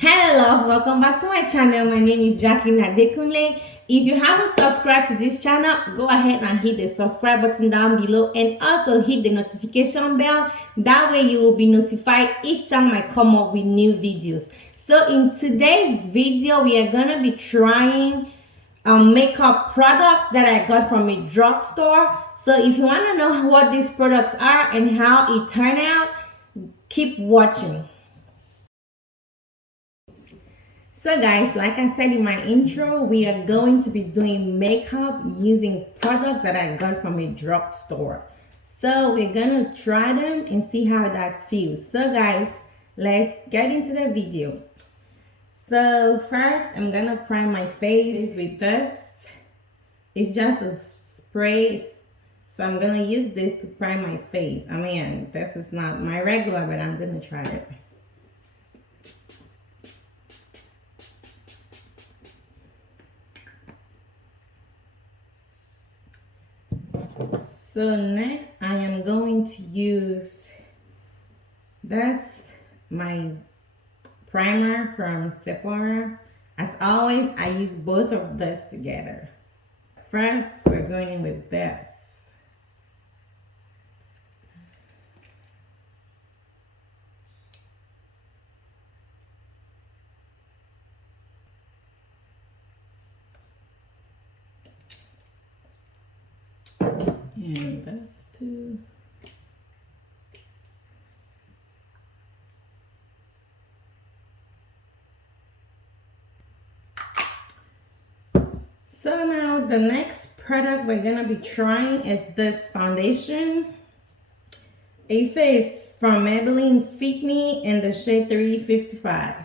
Hello, welcome back to my channel. My name is JACQUE-BELLE. If you haven't subscribed to this channel, go ahead and hit the subscribe button down below and also hit the notification bell. That way you will be notified each time I come up with new videos. So in today's video, we are gonna be trying makeup products that I got from a drugstore. So if you want to know what these products are and how it turned out, keep watching. So guys, like I said in my intro, we are going to be doing makeup using products that I got from a drugstore. So we're gonna try them and see how that feels. So guys, let's get into the video. So first, I'm gonna prime my face with this. It's just a spray, so I'm gonna use this to prime my face. I mean, this is not my regular, but I'm gonna try it. So next I am going to use this, my primer from Sephora. As always, I use both of this together. First, we're going in with this. And this too. So now the next product we're gonna be trying is this foundation. It says from Maybeline Fit Me in the shade 355.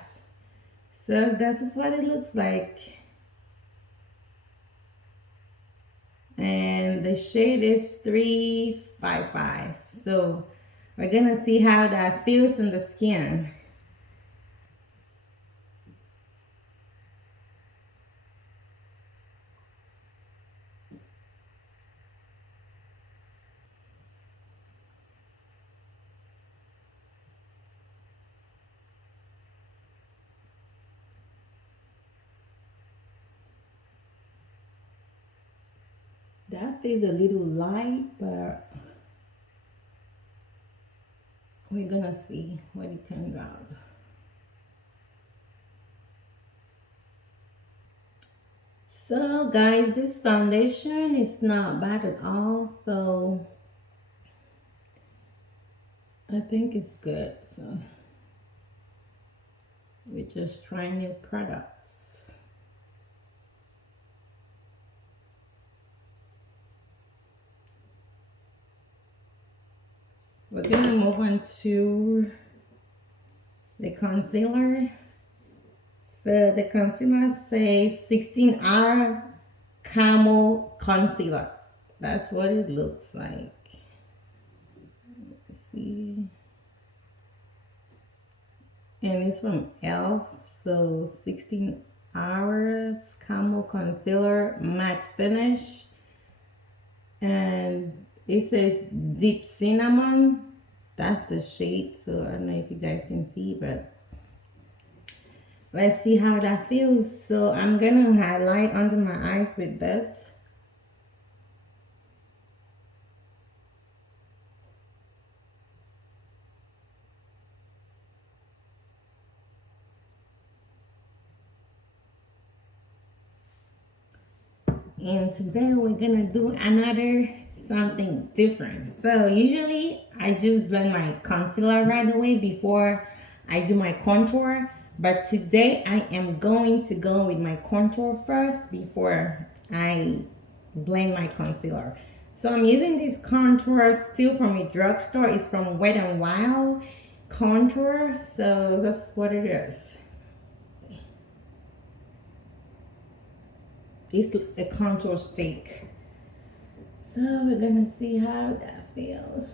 So this is what it looks like. And the shade is 355. So we're gonna see how that feels in the skin. That feels a little light, but we're gonna see what it turns out. So guys, this foundation is not bad at all, so I think it's good. So we're just trying new products. We're gonna move on to the concealer. So the concealer says 16-hour Camo Concealer. That's what it looks like. Let's see. And it's from e.l.f. So 16 hours Camo Concealer Matte Finish. And it says Deep Cinnamon. That's the shade. So I don't know if you guys can see, but let's see how that feels. So I'm gonna highlight under my eyes with this. And today we're gonna do another something different. So usually I just blend my concealer right away before I do my contour. But today I am going to go with my contour first before I blend my concealer. So I'm using this contour still from a drugstore. It's from Wet n Wild contour. So that's what it is. It's a contour stick. So we're gonna see how that feels.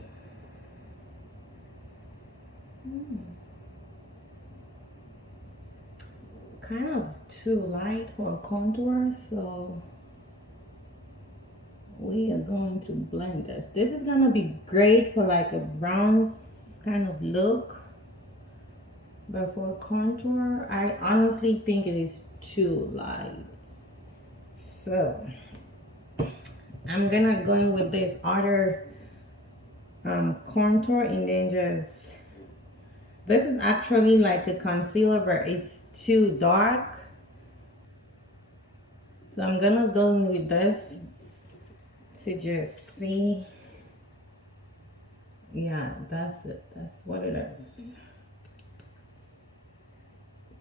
Kind of too light for a contour, so we are going to blend this. This is gonna be great for like a bronze kind of look. But for contour, I honestly think it is too light. So I'm gonna go in with this other contour, and then just, this is actually like a concealer, but it's too dark. So I'm gonna go in with this to just see. Yeah, that's it. That's what it is.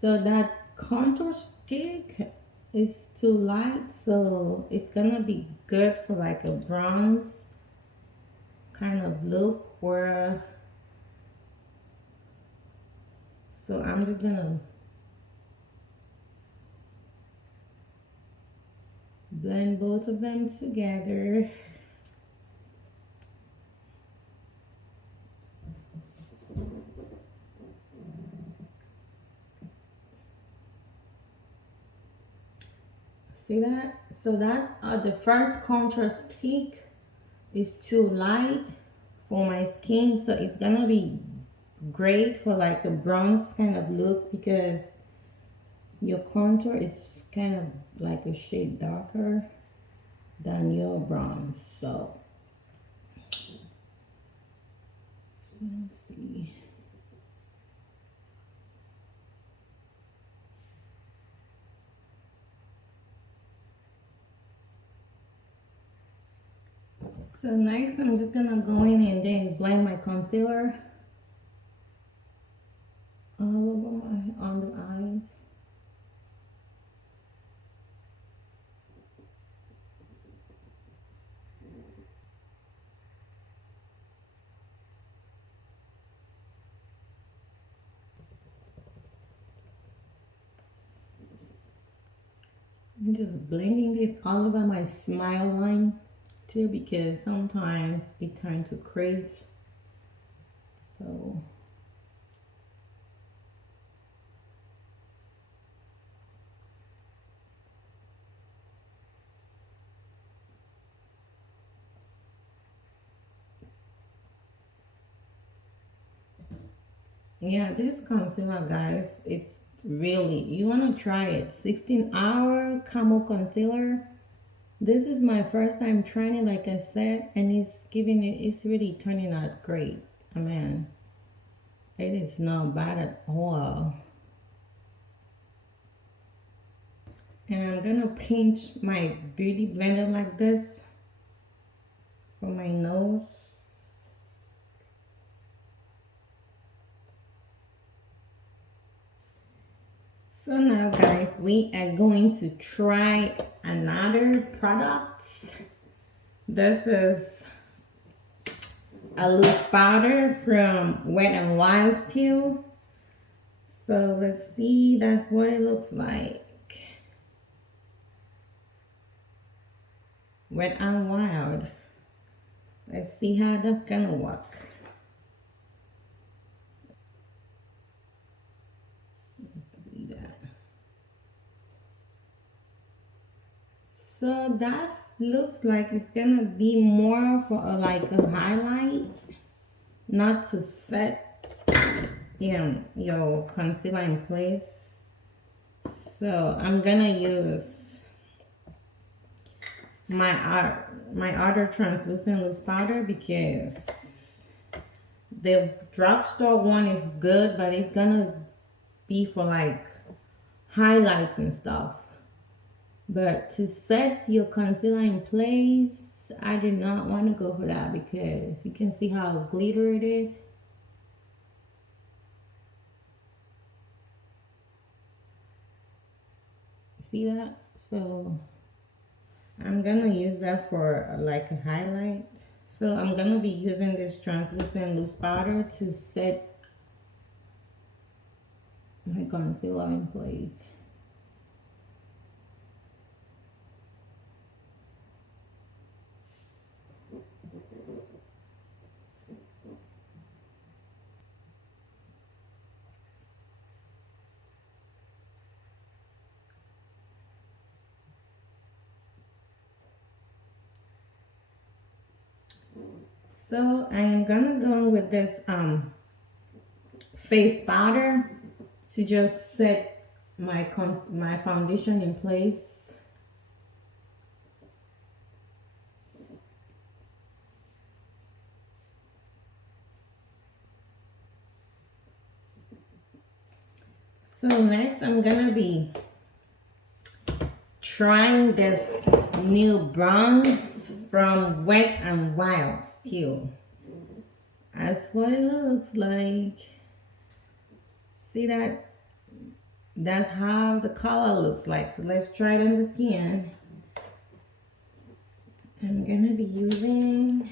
So that contour stick is too light, so it's gonna be good for like a bronze kind of look, or so I'm just gonna blend both of them together. See that? So that the first contour stick is too light for my skin, so it's gonna be great for like a bronze kind of look, because your contour is kind of like a shade darker than your bronze. So let's see. So next I'm just gonna go in and then blend my concealer all over my under eyes. I'm just blending it all over my smile line too, because sometimes it turns to crease. So yeah, this concealer, guys, it's really, you want to try it. 16-hour Camo Concealer. This is my first time trying it, like I said, and it's really turning out great. I mean, it is not bad at all. And I'm gonna pinch my beauty blender like this for my nose. So now, guys, we are going to try another product. This is a loose powder from Wet n Wild still. So let's see, that's what it looks like. Wet n Wild. Let's see how that's gonna work. So that looks like it's gonna be more for like a highlight, not to set your concealer in place. So I'm gonna use my other translucent loose powder, because the drugstore one is good, but it's gonna be for like highlights and stuff. But to set your concealer in place, I do not want to go for that, because you can see how glitter it is. See that? So I'm gonna use that for like a highlight. So I'm gonna be using this translucent loose powder to set my concealer in place. So I am gonna go with this face powder. to just set my foundation in place. So next I'm gonna be trying this new bronze from Wet and Wild still. That's what it looks like. See that? That's how the color looks like. So let's try it on the skin. I'm gonna be using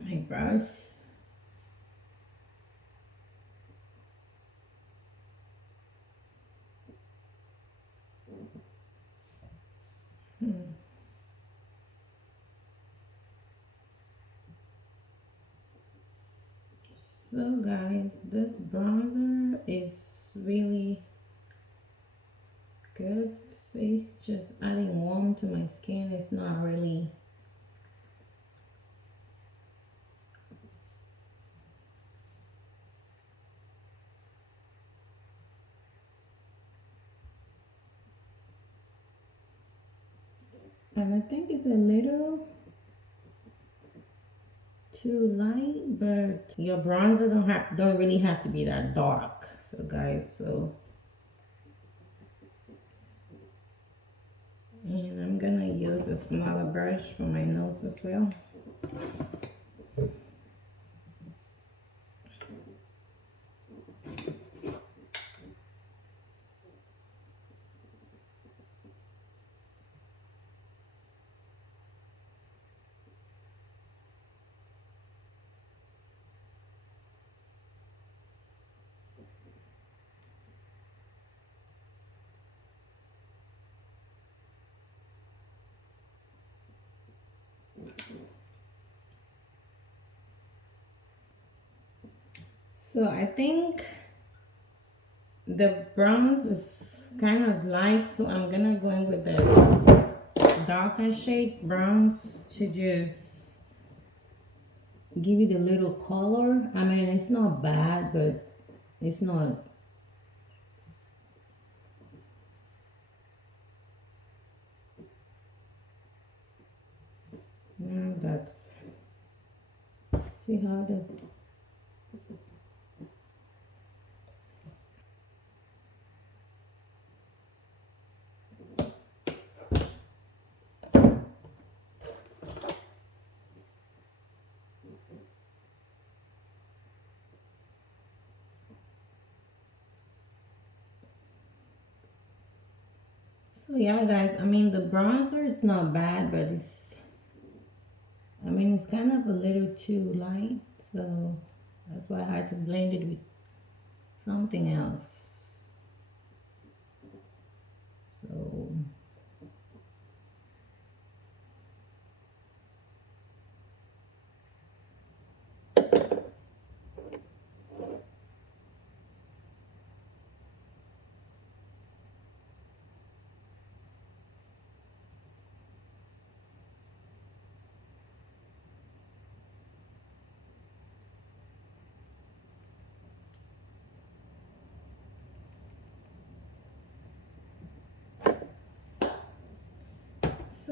my brush. So guys, this bronzer is really good. It's just adding warmth to my skin. It's not really and I think it's a little too light, but your bronzer don't really have to be that dark. So guys, and I'm gonna use a smaller brush for my nose as well. So I think the bronze is kind of light, so I'm gonna go in with the darker shade bronze to just give you the little color. I mean, it's not bad, but it's not. Now that's, see how the so yeah guys, I mean the bronzer is not bad, but it's kind of a little too light, so that's why I had to blend it with something else. So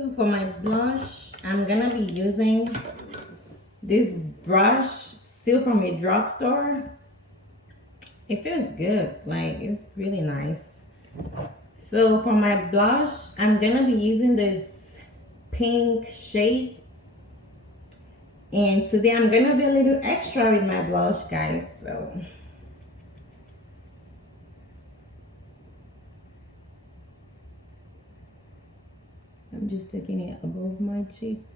So for my blush, I'm gonna be using this brush, still from a drugstore. It feels good, like it's really nice. So for my blush, I'm gonna be using this pink shade. And today I'm gonna be a little extra with my blush, guys, so. I'm just taking it above my cheeks,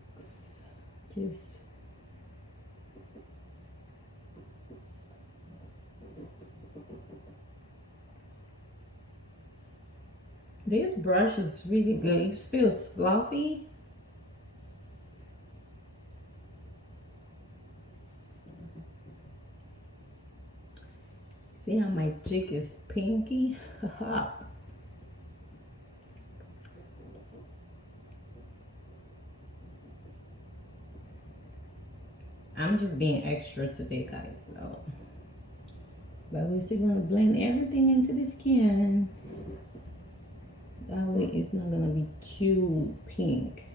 just. This brush is really good. It feels fluffy. See how my cheek is pinky? I'm just being extra today, guys, so But we're still gonna blend everything into the skin. That way it's not gonna be too pink.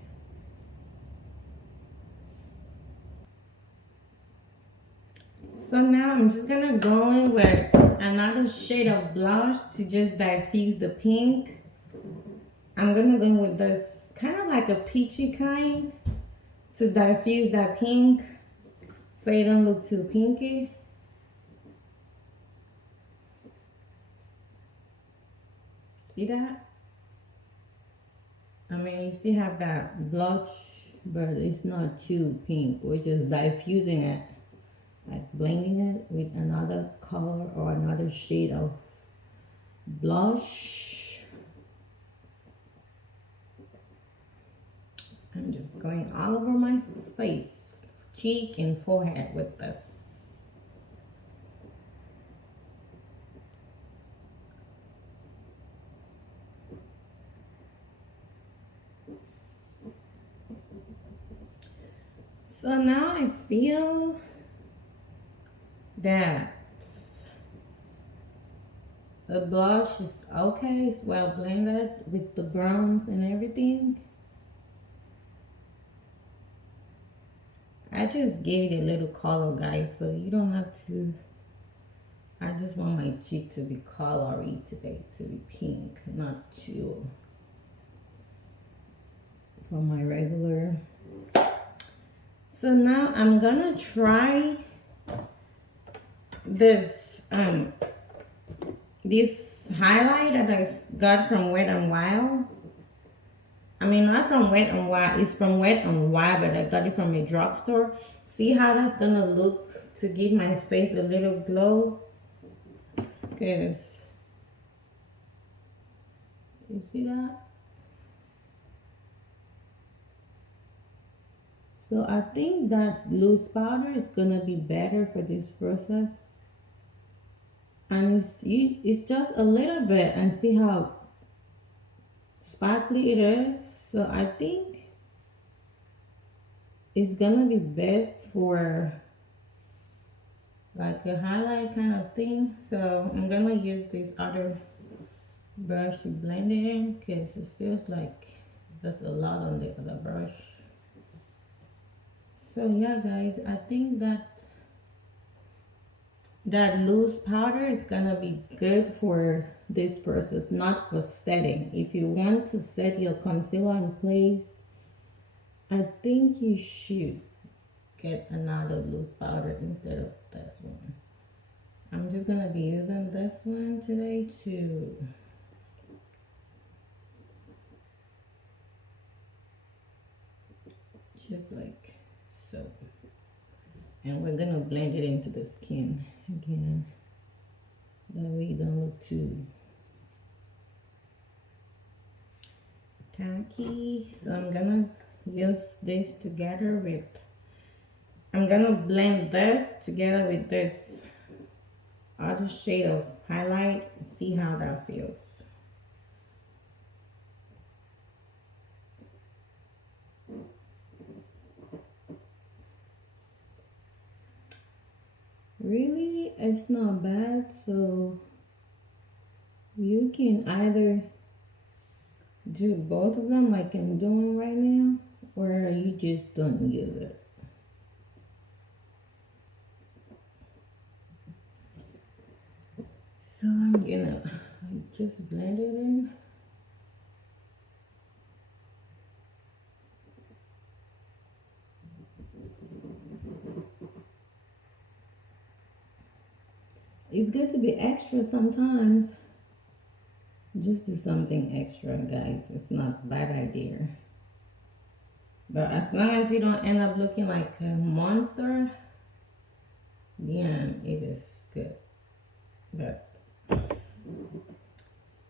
So now I'm just gonna go in with another shade of blush to just diffuse the pink. I'm gonna go in with this kind of like a peachy kind to diffuse that pink so it don't look too pinky. See that? I mean, you still have that blush, but it's not too pink. We're just diffusing it, like blending it with another color or another shade of blush. I'm just going all over my face, cheek and forehead with this. So now I feel that the blush is okay, it's well blended with the browns and everything. I just gave it a little color, guys, so you don't have to. I just want my cheek to be colory today, to be pink, not too from my regular. So now I'm gonna try this this highlight that I got from Wet n Wild. I mean, not from Wet n Wild, it's from Wet n Wild, but I got it from a drugstore. See how that's gonna look to give my face a little glow? Cause you see that? So I think that loose powder is gonna be better for this process. And it's just a little bit, and see how sparkly it is. So I think it's gonna be best for like a highlight kind of thing. So I'm gonna use this other brush to blend it in because it feels like there's a lot on the other brush. So yeah, guys, I think that loose powder is gonna be good for this process, not for setting. If you want to set your concealer in place, I think you should get another loose powder instead of this one. I'm just gonna be using this one today to just like so. And we're gonna blend it into the skin again. That way you don't look too tacky. So I'm gonna use this together with, I'm gonna blend this together with this other shade of highlight. See how that feels. Really, it's not bad. So you can either do both of them like I'm doing right now, or you just don't use it. So I'm gonna just blend it in. It's good to be extra sometimes. Just do something extra, guys. It's not a bad idea. But as long as you don't end up looking like a monster, yeah, it is good. But you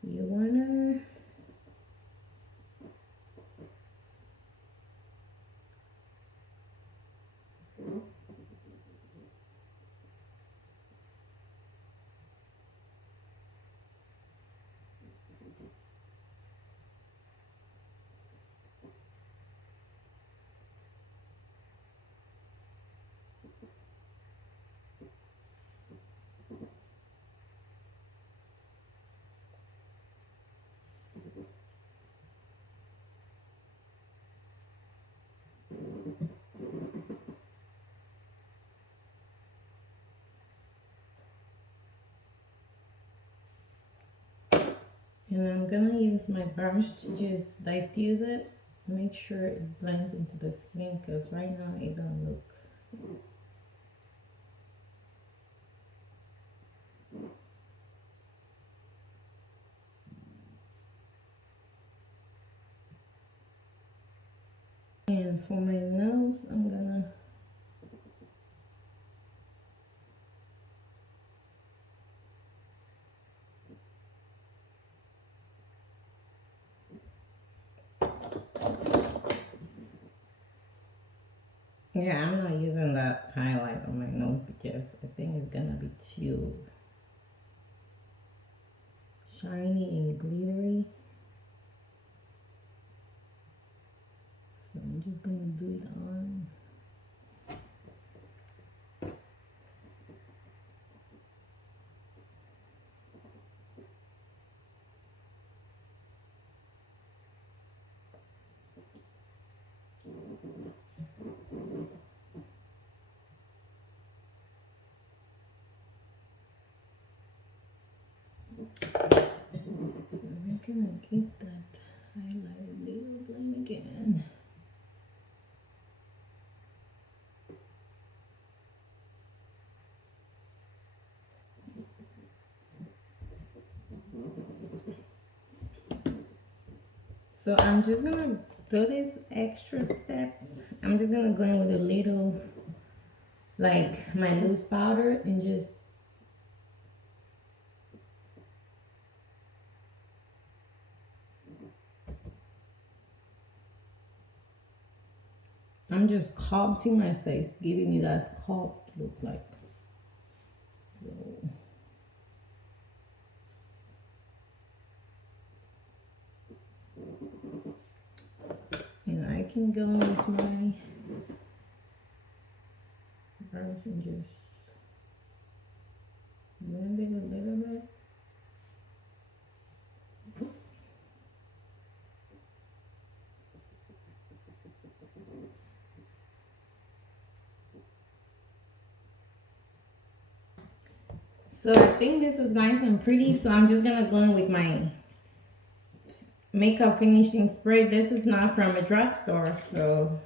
wanna And I'm gonna use my brush to just diffuse it, make sure it blends into the skin, because right now it don't look. And for my nose, I'm gonna yeah, I'm not using that highlight on my nose because I think it's gonna be too shiny and glittery. So I'm just gonna do it on. I'm gonna get that highlighted little blend again. So I'm just gonna do this extra step. I'm just gonna go in with a little, like my loose powder, and just I'm just sculpting my face, giving you that sculpt look like. So. And I can go with my brush and just blend it a little bit. So I think this is nice and pretty, so I'm just gonna go in with my makeup finishing spray. This is not from a drugstore, so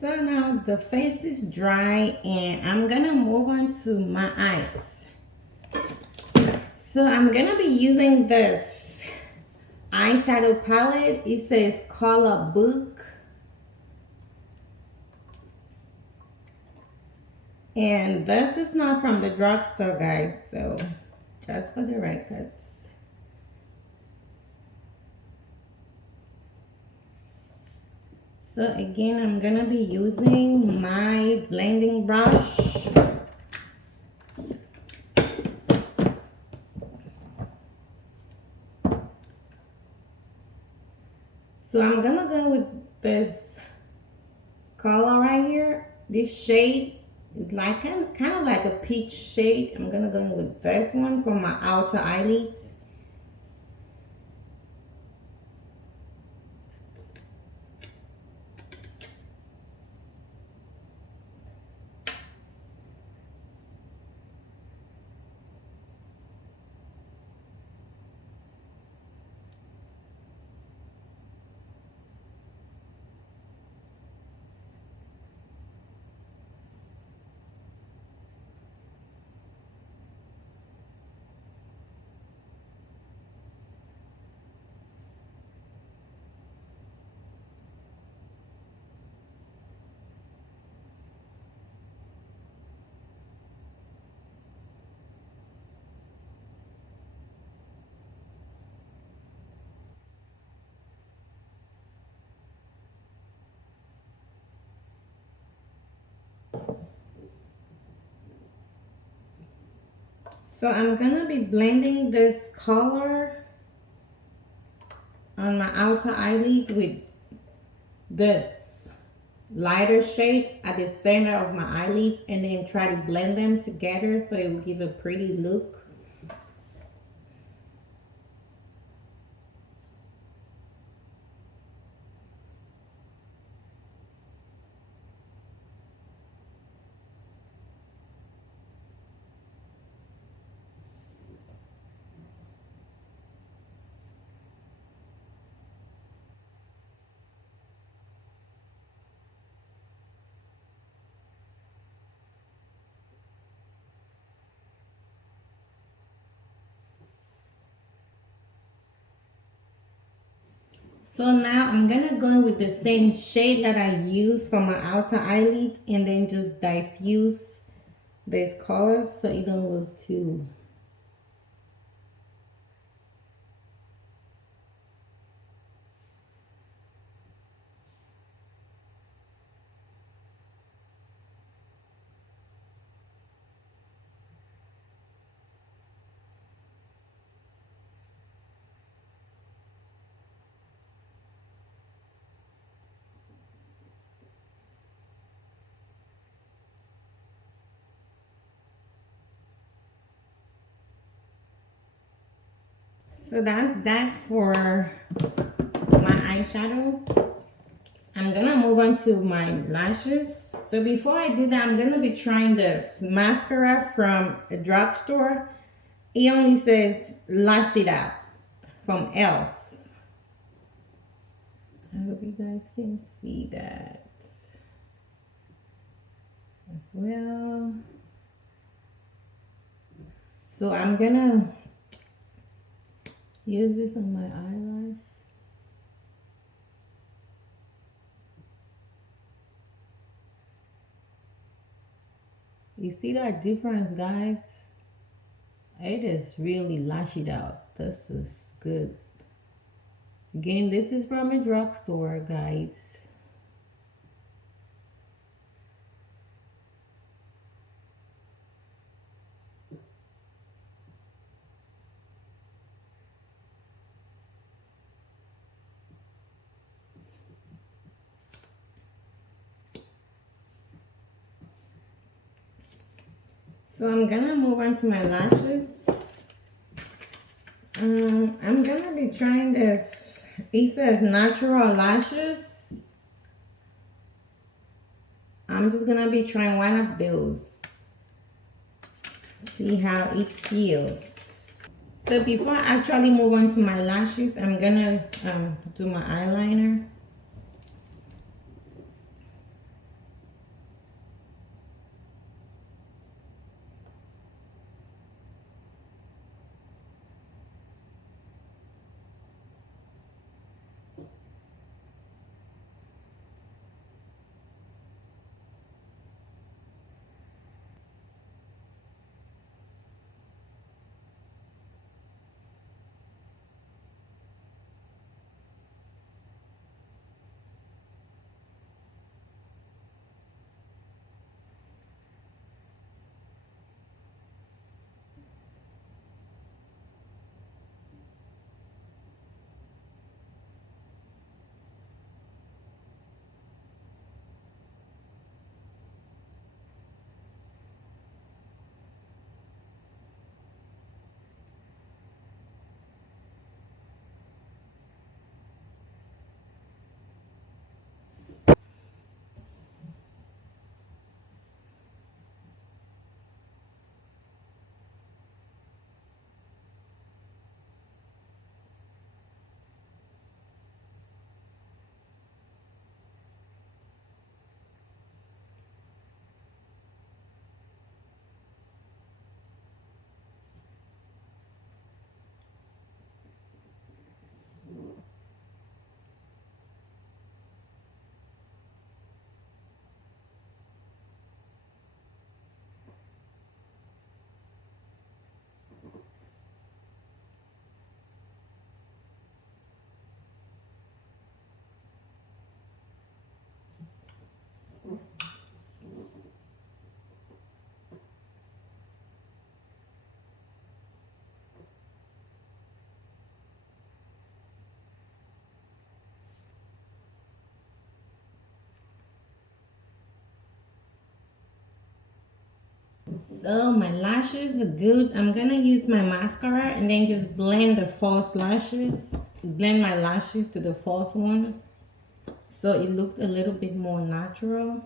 so now the face is dry and I'm gonna move on to my eyes. So I'm gonna be using this eyeshadow palette. It says Color Book. And this is not from the drugstore, guys, so just for the records. So again, I'm gonna be using my blending brush. So I'm gonna go with this color right here. This shade is like kind of like a peach shade. I'm gonna go in with this one for my outer eyelids. So I'm gonna be blending this color on my outer eyelid with this lighter shade at the center of my eyelids, and then try to blend them together so it will give a pretty look. So now I'm gonna go in with the same shade that I used for my outer eyelid and then just diffuse these colors so it don't look too. So that's that for my eyeshadow. I'm gonna move on to my lashes. So before I do that, I'm gonna be trying this mascara from a drugstore. It only says Lash It Out from ELF. I hope you guys can see that as well. So I'm gonna use this on my eyelash. You see that difference, guys? It is really lash it out. This is good. Again, this is from a drugstore, guys. So I'm gonna move on to my lashes. I'm gonna be trying this. It says natural lashes. I'm just gonna be trying one of those. See how it feels. So before I actually move on to my lashes, I'm gonna do my eyeliner. So my lashes are good. I'm gonna use my mascara and then just blend the false lashes. Blend my lashes to the false one. So it looked a little bit more natural.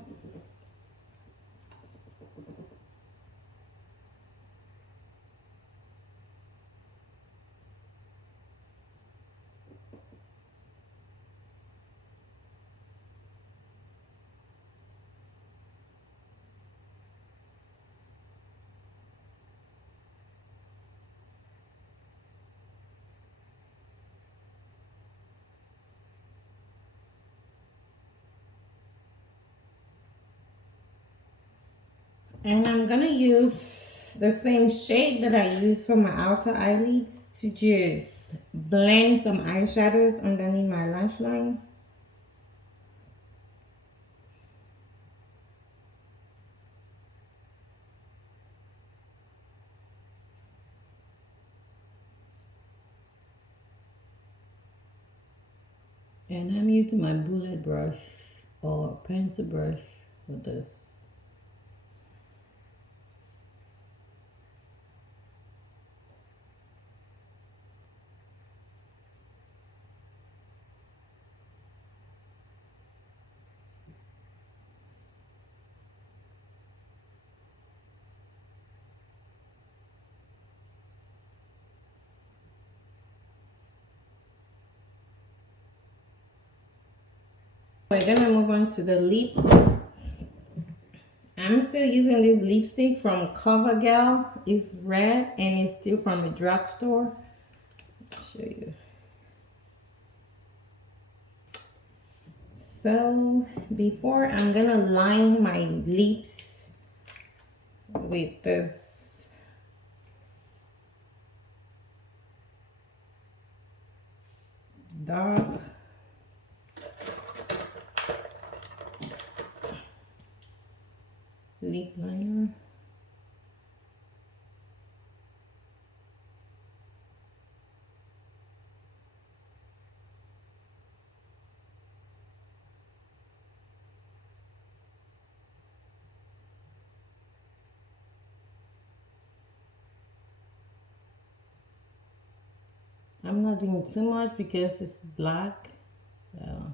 And I'm gonna use the same shade that I use for my outer eyelids to just blend some eyeshadows underneath my lash line. And I'm using my bullet brush or pencil brush for this. We're gonna move on to the lip. I'm still using this lipstick from CoverGirl. It's red and it's still from a drugstore. I'll show you. So before I'm gonna line my lips with this dark lip liner. I'm not doing too much because it's black. So.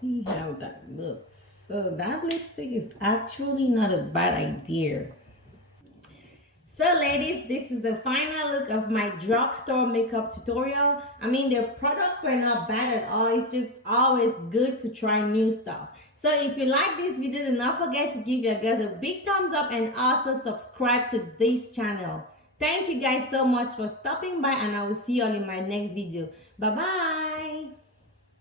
See how that looks. So that lipstick is actually not a bad idea. So ladies, this is the final look of my drugstore makeup tutorial. I mean, the products were not bad at all. It's just always good to try new stuff. So if you like this video, do not forget to give your girls a big thumbs up and also subscribe to this channel. Thank you guys so much for stopping by, and I will see you all in my next video. Bye bye.